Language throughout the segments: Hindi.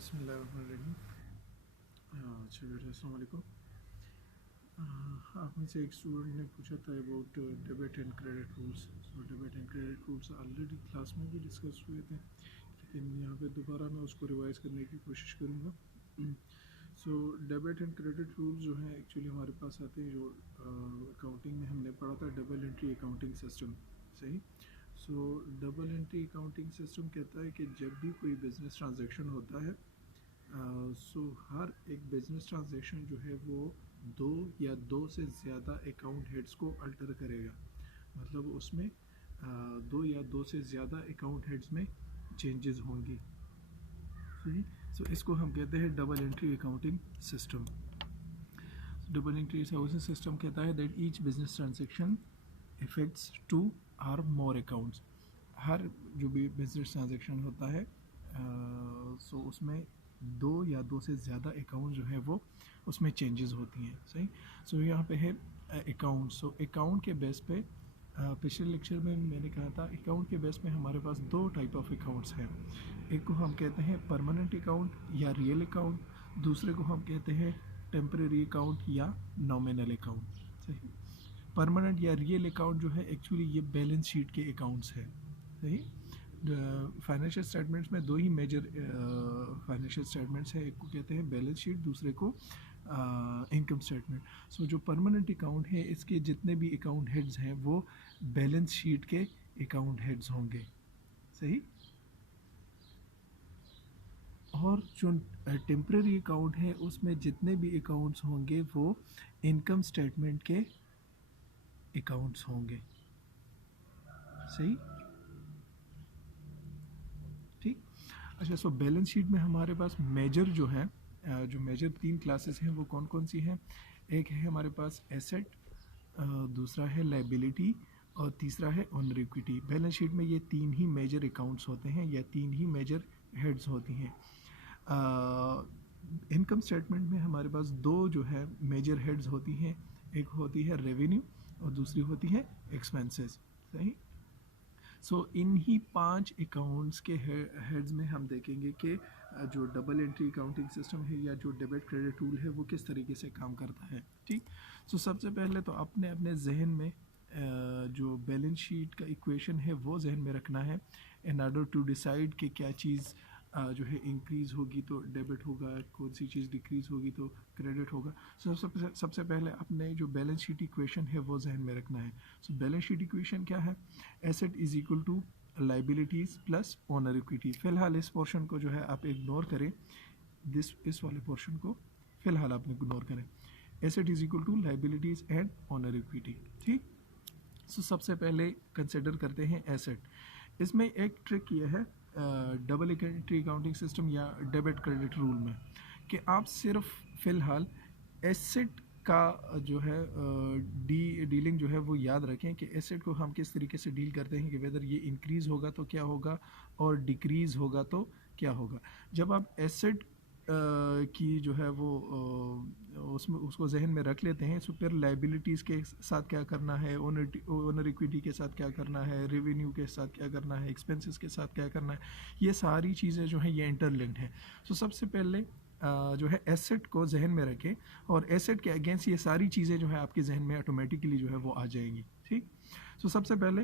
बिस्मिल्लाहिर्रहमानिर्रहीम। चलिए, अस्सलाम वालेकुम। आप में से एक स्टूडेंट ने पूछा था about debit and credit rules. So debit and credit rules already class में भी डिस्कस हुए थे, लेकिन यहाँ पे दोबारा मैं उसको रिवाइज करने की कोशिश करूँगा। So debit and credit rules जो हैं एक्चुअली हमारे पास आते हैं, जो अकाउंटिंग में हमने पढ़ा था, डबल एंट्री अकाउंटिंग सिस्टम। सही। So double entry accounting system कहता है कि जब भी कोई बिजनेस ट्रांजैक्शन होता है, सो हर एक बिजनेस ट्रांजैक्शन जो है वो दो या दो से ज़्यादा अकाउंट हेड्स को अल्टर करेगा। मतलब उसमें दो या दो से ज़्यादा अकाउंट हेड्स में चेंजेस होंगी। सही। सो इसको हम कहते हैं double entry accounting system. Double entry accounting system कहता है that each business transaction affects two or more accounts. हर जो भी बिजनेस ट्रांजैक्शन होता है, सो उसमें दो या दो से ज़्यादा अकाउंट जो है वो उसमें चेंजेस होती हैं। सही। सो यहाँ पे है अकाउंट। सो अकाउंट के बेस पे पिछले लेक्चर में मैंने कहा था, अकाउंट के बेस पे हमारे पास दो टाइप ऑफ अकाउंट्स हैं। एक को हम कहते हैं परमानेंट अकाउंट या रियल अकाउंट, दूसरे को हम कहते हैं टेम्परेरी अकाउंट या नॉमिनल अकाउंट। सही। परमानेंट या रियल अकाउंट जो है एक्चुअली ये बैलेंस शीट के अकाउंट्स है। सही। फाइनेंशियल स्टेटमेंट्स में दो ही मेजर फाइनेंशियल स्टेटमेंट्स हैं, एक को कहते हैं बैलेंस शीट, दूसरे को इनकम स्टेटमेंट। सो जो परमानेंट अकाउंट है, इसके जितने भी अकाउंट हेड्स हैं वो बैलेंस शीट के अकाउंट हेड्स होंगे। सही। और जो टेम्परेरी अकाउंट है उसमें जितने भी अकाउंट्स होंगे वो इनकम स्टेटमेंट के अकाउंट्स होंगे। सही। ठीक। अच्छा, सो बैलेंस शीट में हमारे पास मेजर जो है, जो मेजर तीन क्लासेस हैं वो कौन कौन सी हैं? एक है हमारे पास एसेट, दूसरा है लायबिलिटी और तीसरा है ऑनर इक्विटी। बैलेंस शीट में ये तीन ही मेजर अकाउंट्स होते हैं या तीन ही मेजर हेड्स होती हैं। इनकम स्टेटमेंट में हमारे पास दो जो है मेजर हेड्स होती हैं, एक होती है रेवेन्यू और दूसरी होती है एक्सपेंसेस। सही। सो इन ही पांच अकाउंट्स के हेड्स में हम देखेंगे कि जो डबल एंट्री अकाउंटिंग सिस्टम है या जो डेबिट क्रेडिट रूल है वो किस तरीके से काम करता है। ठीक। सो सबसे पहले तो अपने अपने जहन में जो बैलेंस शीट का इक्वेशन है वो जहन में रखना है इन ऑर्डर टू डिसाइड कि क्या चीज़ जो है इंक्रीज़ होगी तो डेबिट होगा, कौन सी चीज़ डिक्रीज़ होगी तो क्रेडिट होगा। सो सबसे पहले अपने जो बैलेंस शीट इक्वेशन है वो जहन में रखना है। सो बैलेंस शीट इक्वेशन क्या है? Asset is equal to liabilities plus owner equity. फ़िलहाल इस पोर्शन को जो है आप इग्नोर करें, इस वाले पोर्शन को फ़िलहाल आप इग्नोर करें। Asset is equal to liabilities and owner equity. ठीक। सो सबसे पहले कंसिडर करते हैं एसेट। इसमें एक ट्रिक ये है डबल एंट्री अकाउंटिंग सिस्टम या डेबिट क्रेडिट रूल में कि आप सिर्फ फ़िलहाल एसेट का जो है डीलिंग जो है वो याद रखें कि एसेट को हम किस तरीके से डील करते हैं कि वेदर ये इंक्रीज़ होगा तो क्या होगा और डिक्रीज़ होगा तो क्या होगा। जब आप एसेट की जो है वो उसमें उसको जहन में रख लेते हैं, सो फिर लाइबिलिटीज़ के साथ क्या करना है, ओनर इक्विटी के साथ क्या करना है, रेवेन्यू के साथ क्या करना है, एक्सपेंसेस के साथ क्या करना है, ये सारी चीज़ें जो हैं ये इंटरलिंक्ड हैं। सो सबसे पहले जो है एसेट को जहन में रखें और एसेट के अगेंस्ट ये सारी चीज़ें जो है आपके जहन में ऑटोमेटिकली जो है वो आ जाएंगी। ठीक। सो सबसे पहले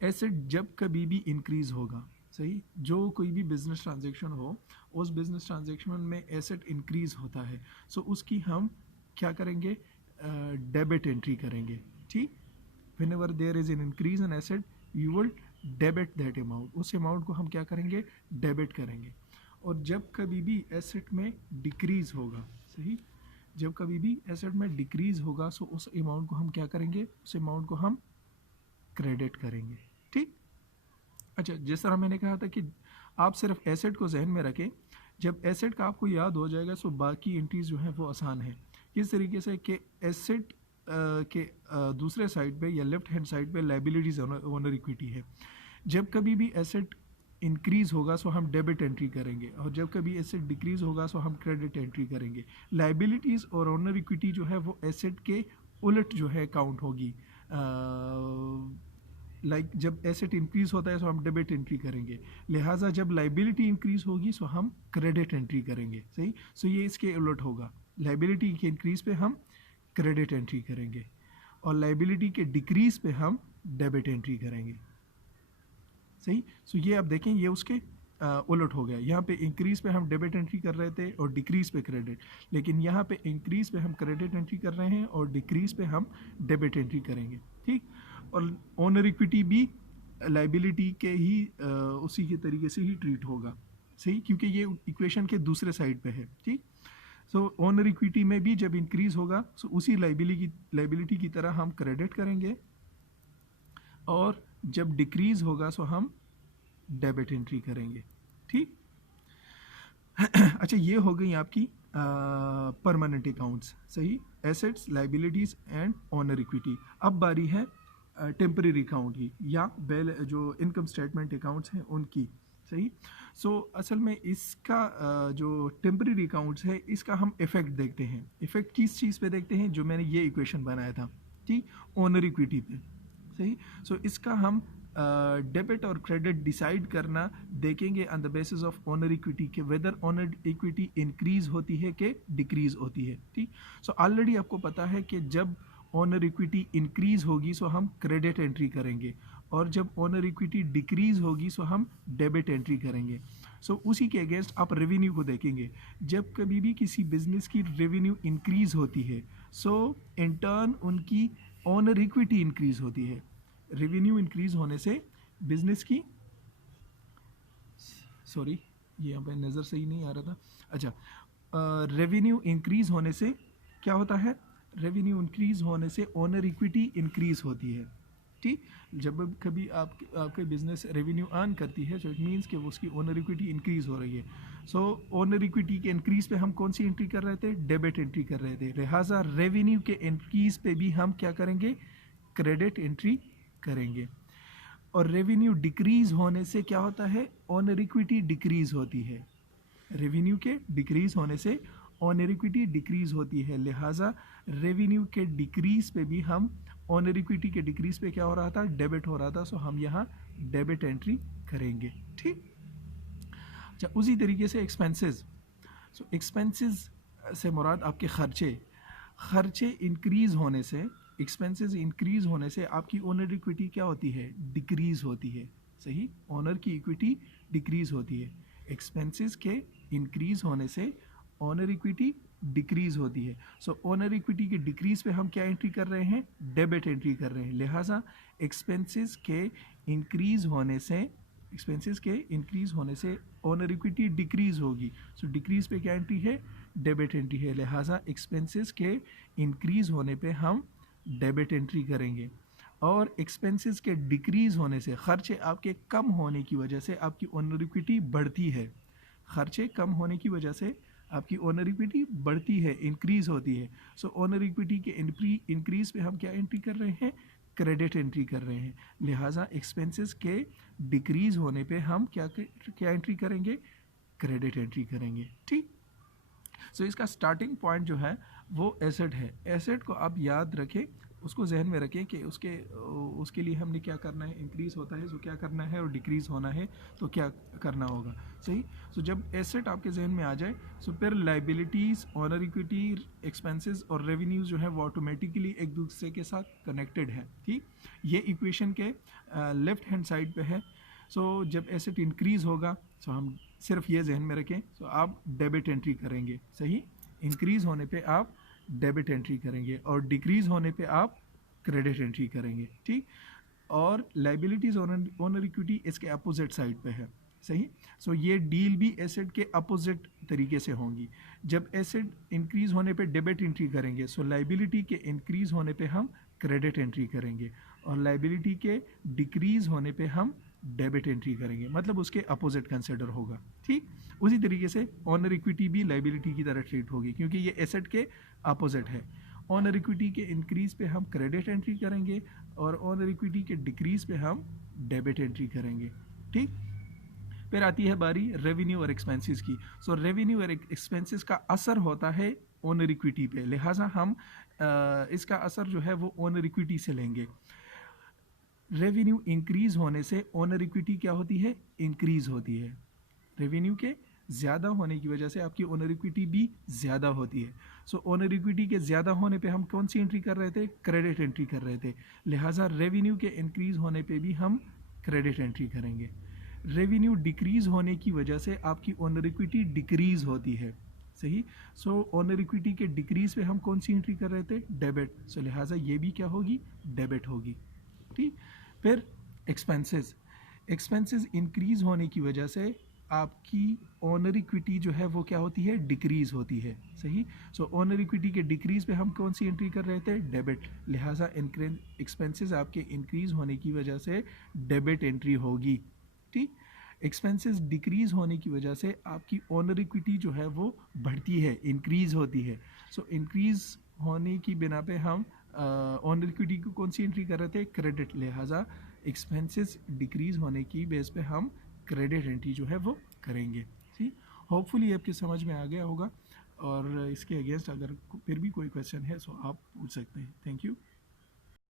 एसेट जब कभी भी इंक्रीज़ होगा, सही, जो कोई भी बिजनेस ट्रांजैक्शन हो उस बिजनेस ट्रांजैक्शन में एसेट इंक्रीज़ होता है, सो उसकी हम क्या करेंगे? डेबिट एंट्री करेंगे। ठीक। Whenever there is an increase in asset you will debit that amount. उस अमाउंट को हम क्या करेंगे? डेबिट करेंगे। और जब कभी भी एसेट में डिक्रीज़ होगा, सही, जब कभी भी एसेट में डिक्रीज़ होगा सो उस अमाउंट को हम क्या करेंगे? उस अमाउंट को हम क्रेडिट करेंगे। ठीक। अच्छा, जिस तरह मैंने कहा था कि आप सिर्फ एसेट को जहन में रखें, जब एसेट का आपको याद हो जाएगा सो बाकी एंट्रीज जो हैं वो आसान है। किस तरीके से कि एसेट के दूसरे साइड पे या लेफ्ट हैंड साइड पे लाइबिलिटीज ओनर इक्विटी है। जब कभी भी एसेट इंक्रीज़ होगा सो हम डेबिट एंट्री करेंगे और जब कभी एसेट डिक्रीज़ होगा सो हम क्रेडिट एंट्री करेंगे। लाइबिलिटीज़ और ओनर इक्विटी जो है वो एसेट के उलट जो है काउंट होगी। लाइक जब एसेट इंक्रीज होता है तो हम डेबिट एंट्री करेंगे, लिहाजा जब लाइबिलिटी इंक्रीज होगी तो हम क्रेडिट एंट्री करेंगे। सही, सो ये इसके उलट होगा, लाइबिलिटी के इंक्रीज पे हम क्रेडिट एंट्री करेंगे और लाइबिलिटी के डिक्रीज पे हम डेबिट एंट्री करेंगे। सही, सो ये आप देखें ये उसके उलट हो गया। यहाँ पे इंक्रीज पे हम डेबिट एंट्री कर रहे थे और डिक्रीज पे क्रेडिट, लेकिन यहाँ पे इंक्रीज पे हम क्रेडिट एंट्री कर रहे हैं और डिक्रीज पे हम डेबिट एंट्री करेंगे। ठीक, और ओनर इक्विटी भी लाइबिलिटी के ही उसी के तरीके से ही ट्रीट होगा। सही, क्योंकि ये इक्वेशन के दूसरे साइड पे है। ठीक, सो ओनर इक्विटी में भी जब इंक्रीज होगा सो उसी लाइबिलिटी की तरह हम क्रेडिट करेंगे और जब डिक्रीज होगा सो हम डेबिट एंट्री करेंगे। ठीक, अच्छा, ये हो गई आपकी परमानेंट अकाउंट्स। सही, assets, liabilities and owner equity. अब बारी है टेम्परेरी अकाउंट की या जो इनकम स्टेटमेंट अकाउंट्स हैं उनकी। सही, सो असल में इसका जो टेम्परेरी अकाउंट्स है इसका हम इफेक्ट देखते हैं। इफेक्ट किस चीज़ पे देखते हैं? जो मैंने ये इक्वेशन बनाया था, ठीक, ओनर इक्विटी पे। सही, सो इसका हम डेबिट और क्रेडिट डिसाइड करना देखेंगे on the basis of owner equity के वेदर ओनर इक्विटी इंक्रीज होती है कि डिक्रीज होती है। ठीक, सो ऑलरेडी आपको पता है कि जब ओनर इक्विटी इंक्रीज होगी सो हम क्रेडिट एंट्री करेंगे और जब ओनर इक्विटी डिक्रीज होगी सो हम डेबिट एंट्री करेंगे। सो उसी के अगेंस्ट आप रेवेन्यू को देखेंगे। जब कभी भी किसी बिजनेस की रेवेन्यू इंक्रीज होती है सो इन टर्न उनकी ओनर इक्विटी इंक्रीज होती है। रेवेन्यू इंक्रीज होने से बिजनेस की, सॉरी ये यहाँ पे नज़र सही नहीं आ रहा था। अच्छा, रेवेन्यू इंक्रीज होने से क्या होता है? रेवेन्यू इंक्रीज होने से ओनर इक्विटी इंक्रीज होती है। ठीक, जब कभी आपके बिजनेस रेवेन्यू अर्न करती है तो इट मीन्स कि वो उसकी ओनर इक्विटी इंक्रीज हो रही है। सो ओनर इक्विटी के इंक्रीज पे हम कौन सी एंट्री कर रहे थे? डेबिट एंट्री कर रहे थे। लिहाजा रेवेन्यू के इंक्रीज पे भी हम क्या करेंगे? क्रेडिट एंट्री करेंगे। और रेवेन्यू डिक्रीज होने से क्या होता है? ओनर इक्विटी डिक्रीज होती है। रेवेन्यू के डिक्रीज होने से ओनर इक्विटी डिक्रीज होती है, लिहाजा रेवेन्यू के डिक्रीज पे भी हम ओनर इक्विटी के डिक्रीज पे क्या हो रहा था? डेबिट हो रहा था। सो हम यहाँ डेबिट एंट्री करेंगे। ठीक, अच्छा, उसी तरीके से एक्सपेंसेस। सो एक्सपेंसेस से मुराद आपके खर्चे इंक्रीज होने से, एक्सपेंसेस इंक्रीज होने से आपकी ओनर इक्विटी क्या होती है? डिक्रीज होती है। सही, ओनर की इक्विटी डिक्रीज होती है। एक्सपेंसेस के इंक्रीज होने से ओनर इक्विटी डिक्रीज होती है। सो ओनर इक्विटी के डिक्रीज पे हम क्या एंट्री कर रहे हैं? डेबिट एंट्री कर रहे हैं। लिहाजा एक्सपेंसेस के इंक्रीज होने से ओनर इक्विटी डिक्रीज होगी। सो डिक्रीज पे क्या एंट्री है? डेबिट एंट्री है। लिहाजा एक्सपेंसेस के इंक्रीज होने पे हम डेबिट एंट्री करेंगे और एक्सपेंसेस के डिक्रीज होने से, खर्चे आपके कम होने की वजह से आपकी ओनर इक्विटी बढ़ती है। खर्चे कम होने की वजह से आपकी ओनर इक्विटी बढ़ती है, इंक्रीज होती है। सो ओनर इक्विटी के इंक्रीज पे हम क्या एंट्री कर रहे हैं? क्रेडिट एंट्री कर रहे हैं। लिहाजा एक्सपेंसेस के डिक्रीज होने पे हम क्या एंट्री करेंगे? क्रेडिट एंट्री करेंगे। ठीक, सो इसका स्टार्टिंग पॉइंट जो है वो एसेट है। एसेट को आप याद रखें, उसको जहन में रखें कि उसके लिए हमने क्या करना है? इंक्रीज होता है तो क्या करना है और डिक्रीज होना है तो क्या करना होगा। सही, सो जब एसेट आपके जहन में आ जाए सो फिर लाइबिलिटीज़, ओनर इक्विटी, एक्सपेंसेस और रेवेन्यूज जो है वो ऑटोमेटिकली एक दूसरे के साथ कनेक्टेड है। ठीक, ये इक्वेशन के लेफ्ट हैंड साइड पे है। सो जब एसेट इंक्रीज होगा सो हम सिर्फ ये जहन में रखें, सो आप डेबिट एंट्री करेंगे। सही, इंक्रीज होने पे आप डेबिट एंट्री करेंगे और डिक्रीज होने पे आप क्रेडिट एंट्री करेंगे। ठीक, और लाइबिलिटीज, ओनर इक्विटी इसके अपोजिट साइड पे है। सही, सो ये डील भी एसेट के अपोजिट तरीके से होंगी। जब एसेट इंक्रीज होने पे डेबिट एंट्री करेंगे सो लाइबिलिटी के इंक्रीज होने पे हम क्रेडिट एंट्री करेंगे और लाइबिलिटी के डिक्रीज होने पे हम डेबिट एंट्री करेंगे, मतलब उसके अपोजिट कंसिडर होगा। ठीक, उसी तरीके से ओनर इक्विटी भी लाइबिलिटी की तरह ट्रीट होगी क्योंकि ये एसेट के अपोजिट है। ओनर इक्विटी के इंक्रीज पे हम क्रेडिट एंट्री करेंगे और ओनर इक्विटी के डिक्रीज पे हम डेबिट एंट्री करेंगे। ठीक, फिर आती है बारी रेवेन्यू और एक्सपेंसेस की। सो रेवेन्यू और एक्सपेंसेस का असर होता है ओनर इक्विटी पे, लिहाजा हम इसका असर जो है वो ओनर इक्विटी से लेंगे। रेवेन्यू इंक्रीज होने से ओनर इक्विटी क्या होती है, इंक्रीज होती है। रेवेन्यू के ज़्यादा होने की वजह से आपकी ओनर इक्विटी भी ज़्यादा होती है। सो ओनर इक्विटी के ज़्यादा होने पे हम कौन सी एंट्री कर रहे थे, क्रेडिट एंट्री कर रहे थे। लिहाजा रेवेन्यू के इंक्रीज होने पे भी हम क्रेडिट एंट्री करेंगे। रेवेन्यू डिक्रीज होने की वजह से आपकी ओनर इक्विटी डिक्रीज होती है, सही। सो ओनर इक्विटी के डिक्रीज पे हम कौन सी एंट्री कर रहे थे, डेबिट। सो लिहाजा ये भी क्या होगी, डेबिट होगी, ठीक। फिर एक्सपेंसेस, एक्सपेंसेस इंक्रीज होने की वजह से आपकी ओनर इक्विटी जो है वो क्या होती है, डिक्रीज होती है, सही। सो ओनर इक्विटी के डिक्रीज पे हम कौन सी एंट्री कर रहे थे, डेबिट। लिहाजा एक्सपेंसेस आपके इंक्रीज होने की वजह से डेबिट एंट्री होगी, ठीक। एक्सपेंसेस डिक्रीज होने की वजह से आपकी ओनर इक्विटी जो है वो बढ़ती है, इंक्रीज होती है। सो इंक्रीज होने की बिना पे हम ओनर इक्विटी को कौन सी एंट्री कर रहे थे, क्रेडिट। लिहाजा एक्सपेंसेस डिक्रीज होने की बेस पे हम क्रेडिट एंट्री जो है वो करेंगे, ठीक। होपफुली आपके समझ में आ गया होगा, और इसके अगेंस्ट अगर फिर भी कोई क्वेश्चन है सो आप पूछ सकते हैं। Thank you.